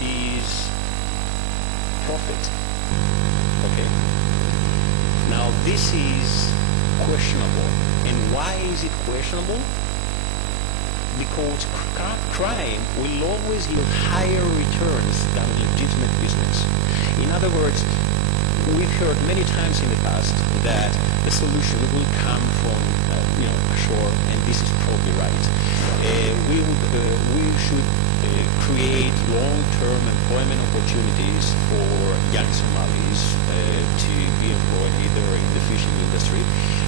which is profit. Okay. Now this is questionable. And why is it questionable? Because crime will always yield higher returns than legitimate business. In other words, we've heard many times in the past that the solution will come from ashore, and this is probably right. We should create long-term employment opportunities for young Somalis to be employed either in the fishing industry.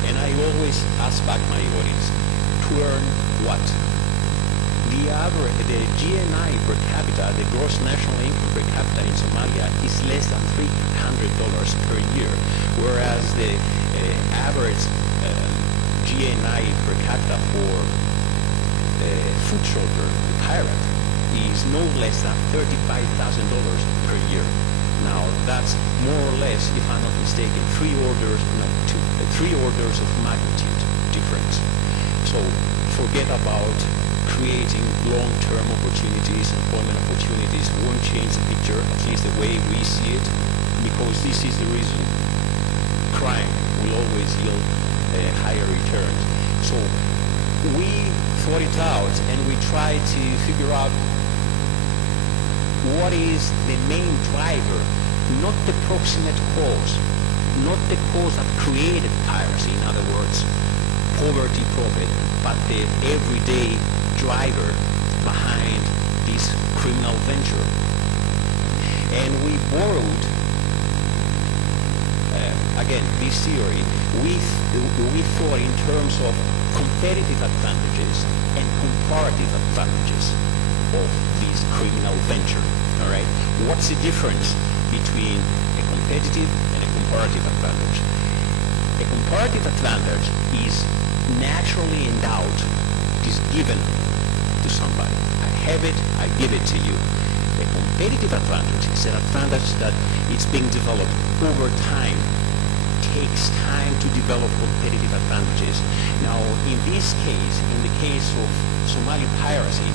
And I always ask back my audience to earn what? The GNI per capita, the gross national income per capita in Somalia is less than $300 per year, whereas the average GNI per capita for food soldier, the pirate, is no less than $35,000 per year. Now that's more or less, if I'm not mistaken, three orders of magnitude difference. So forget about creating long-term opportunities, employment opportunities won't change the picture, at least the way we see it, because this is the reason crime will always yield higher returns. So we thought it out and we tried to figure out what is the main driver, not the proximate cause, not the cause that created piracy, in other words, poverty, profit, but the everyday driver behind this criminal venture. And we borrowed, again, this theory, we thought in terms of competitive advantages and comparative advantages of this criminal venture. All right? What's the difference between a competitive and a comparative advantage? A comparative advantage is naturally endowed, it is given to somebody. I have it, I give it to you. A competitive advantage is an advantage that it's being developed over time. It takes time to develop competitive advantages. Now, in this case, in the case of Somali piracy,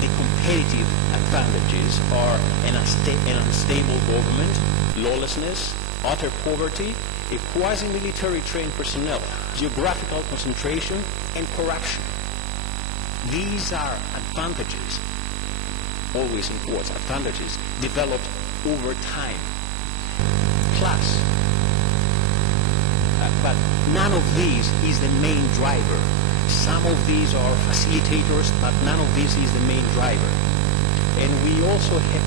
the competitive advantages are an unstable government, lawlessness, utter poverty, a quasi-military trained personnel, geographical concentration, and corruption. These are advantages, always in quotes, advantages developed over time. Plus, but none of these is the main driver. Some of these are facilitators, but none of these is the main driver. And we also have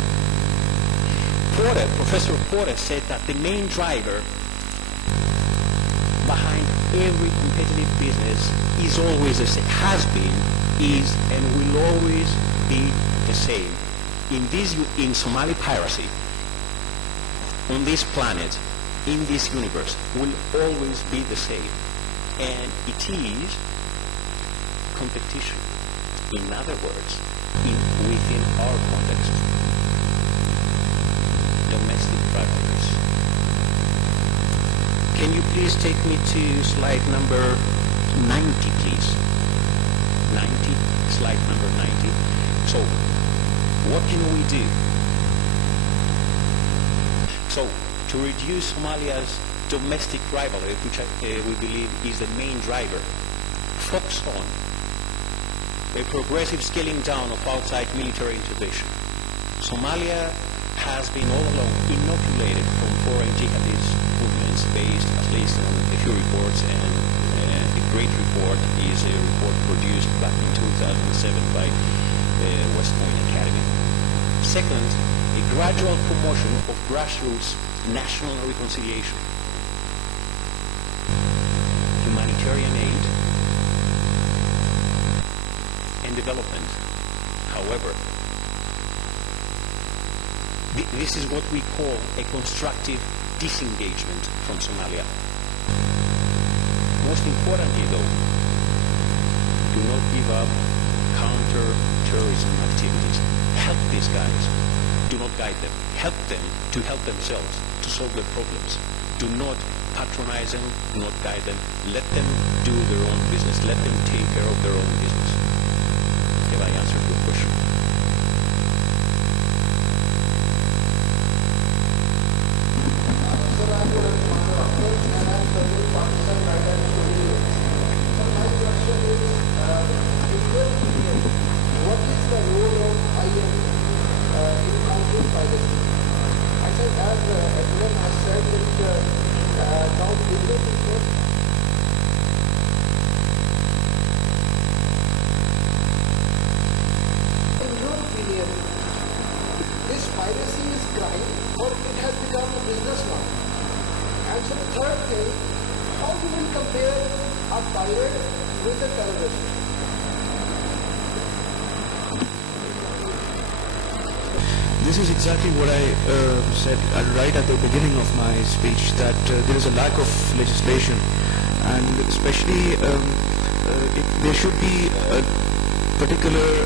Professor Porter said that the main driver behind every competitive business is always the same, has been, is, and will always be the same. In Somali piracy, on this planet, in this universe, will always be the same. And it is competition. In other words, within our context, domestic violence. Can you please take me to slide number 90, please? 90, slide number 90. So, what can we do? So, to reduce Somalia's domestic rivalry, which we believe is the main driver, focus on a progressive scaling down of outside military intervention. Somalia has been all along inoculated from foreign jihadist movements based at least on a few reports, and the great report is a report produced back in 2007 by West Point Academy. Second, a gradual promotion of grassroots national reconciliation, humanitarian aid, and development. However, this is what we call a constructive disengagement from Somalia. Most importantly, though, do not give up counter-terrorism activities. Help these guys. Do not guide them. Help them to help themselves, to solve their problems. Do not patronize them. Do not guide them. Let them do their own business. Let them take care of their own business. Have I answered your question? This piracy is crime, or it has become a business now. And so the third thing, how do we compare a pirate with a terrorist? This is exactly what I said right at the beginning of my speech, that there is a lack of legislation, and especially there should be a particular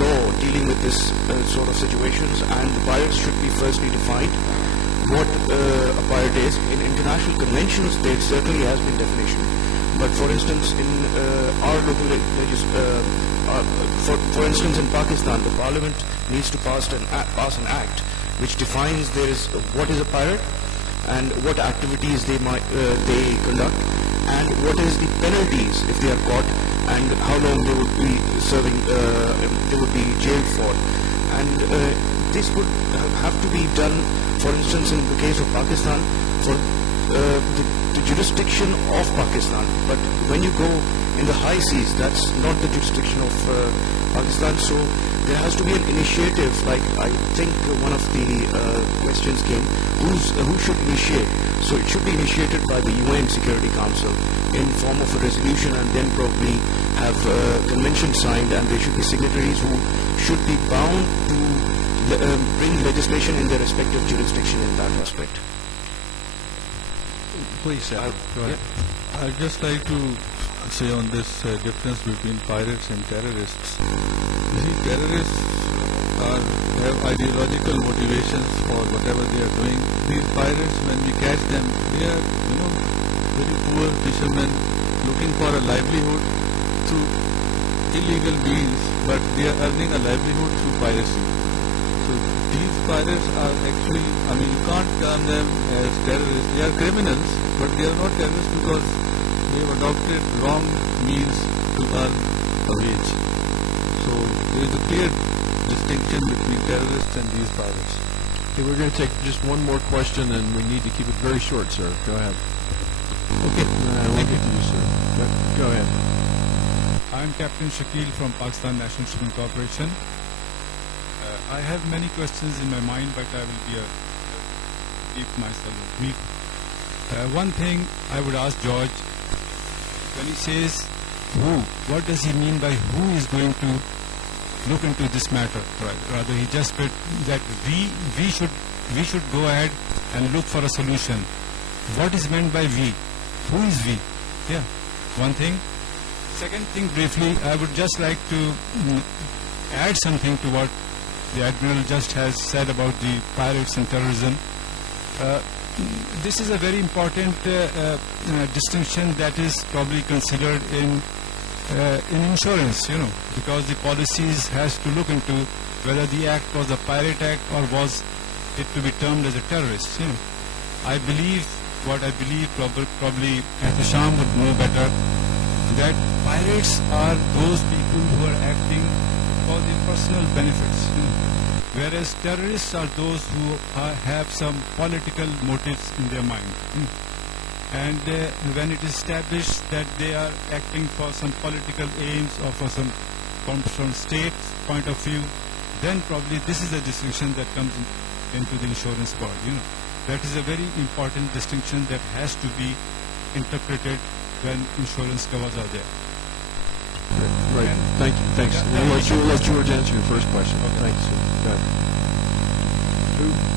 law dealing with this sort of situations, and the pirates should be firstly defined what a pirate is. In international conventions there certainly has been definition, but for instance in our local for instance in Pakistan, the parliament needs to pass an act which defines what is a pirate and what activities they conduct, and what is the penalties if they are caught, and how long they would be serving, they would be jailed for. And this would have to be done, for instance, in the case of Pakistan, for the jurisdiction of Pakistan. But when you go in the high seas, that's not the jurisdiction of Pakistan. So there has to be an initiative, like I think one of the questions came, who should initiate? So it should be initiated by the UN Security Council in form of a resolution, and then probably have a convention signed, and there should be signatories who should be bound to bring legislation in their respective jurisdiction in that aspect. Please, go ahead. I'd just like to say on this difference between pirates and terrorists. You see, terrorists have ideological motivations for whatever they are doing. These pirates, when we catch them, they are, very poor fishermen looking for a livelihood through illegal means, but they are earning a livelihood through piracy. So these pirates are actually, you can't term them as terrorists. They are criminals, but they are not terrorists because they have adopted wrong means to earn a wage. So there is a clear distinction between terrorists and these pirates. Okay, we're going to take just one more question, and we need to keep it very short, sir. Go ahead. Okay, we'll get to you, sir. Go ahead. I'm Captain Shakil from Pakistan National Shipping Corporation. I have many questions in my mind, but I will keep myself brief. One thing I would ask George, when he says who, what does he mean by who is going to look into this matter? Right. Rather, he just said that we should go ahead and look for a solution. What is meant by we? Who is we? Yeah, one thing. Second thing, briefly, I would just like to add something to what the Admiral just has said about the pirates and terrorism. This is a very important distinction that is probably considered in insurance, because the policies has to look into whether the act was a pirate act or was it to be termed as a terrorist. I believe probably Sham would know better, that pirates are those people who are acting for their personal benefits, whereas terrorists are those who have some political motives in their mind. And when it is established that they are acting for some political aims or from state point of view, then probably this is a distinction that comes into the insurance world. That is a very important distinction that has to be interpreted when insurance covers are there. Right. Thank you. Thanks. We'll let George answer your first question. Okay. Thanks. Go ahead.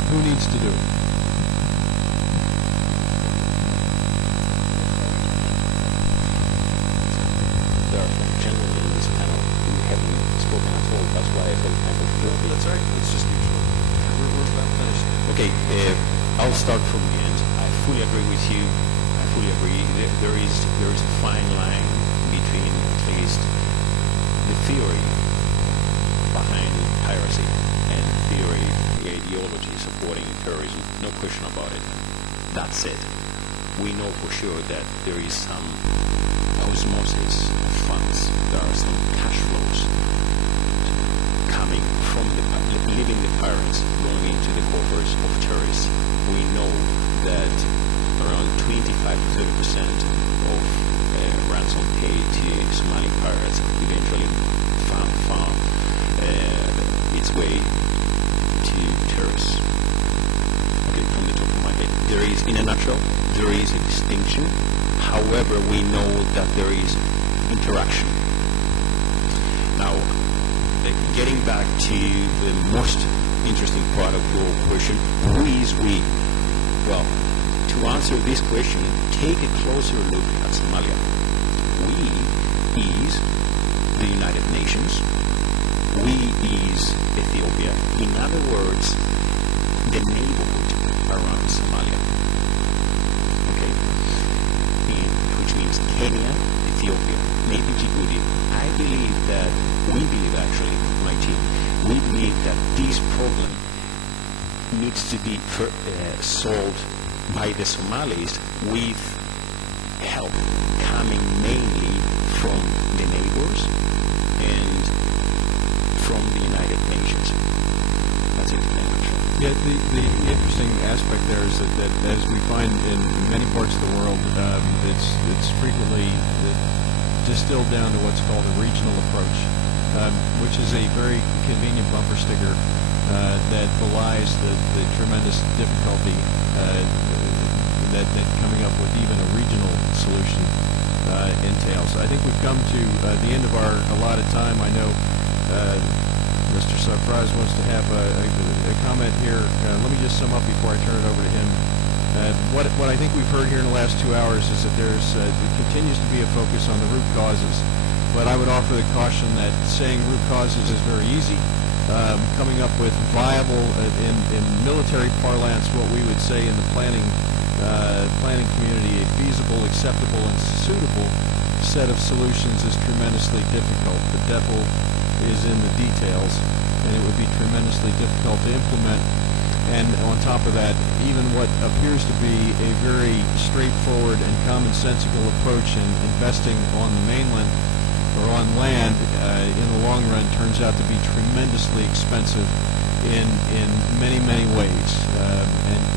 Who needs to do it? There are gentlemen in this panel who haven't spoken at all. That's why I felt guilty. That's all right. Let's just be sure. We're about finished. Okay, I'll start from the end. I fully agree with you. I fully agree. There is a fine line between at least the theory behind piracy and the theory, the ideology supporting terrorism. No question about it. That said, we know for sure that there is some osmosis of funds. There are some cash flows coming from leaving the pirates, going into the coffers of terrorists. We know that around 25 to 30% of ransom paid to Somali pirates eventually found its way to terrorists. Okay, from the top of my head. There is, in a nutshell, there is a distinction. However, we know that there is interaction. Now, getting back to the most interesting part of your question, who is we? Well, to answer this question, take a closer look at Somalia. We is the United Nations. We is Ethiopia. In other words, the neighborhood around Somalia. Okay? Which means Kenya, Ethiopia, maybe Djibouti. I believe that, we believe actually, my team, we believe that this problem needs to be solved by the Somalis with help coming mainly from the neighbors and from the United Nations. That's it. Yeah, the interesting aspect there is that as we find in many parts of the world, it's frequently distilled down to what's called a regional approach, which is a very convenient bumper sticker that belies the tremendous difficulty that coming up with even a regional solution entails. I think we've come to the end of our allotted time. I know Mr. Sarfraz wants to have a comment here. Let me just sum up before I turn it over to him. What I think we've heard here in the last 2 hours is that there continues to be a focus on the root causes, but I would offer the caution that saying root causes is very easy. Coming up with viable, in military parlance, what we would say in the planning community, a feasible, acceptable, and suitable set of solutions is tremendously difficult. The devil is in the details, and it would be tremendously difficult to implement. And on top of that, even what appears to be a very straightforward and commonsensical approach in investing on the mainland or on land, in the long run turns out to be tremendously expensive in many, many ways.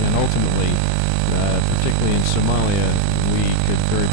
And ultimately, particularly in Somalia, we could very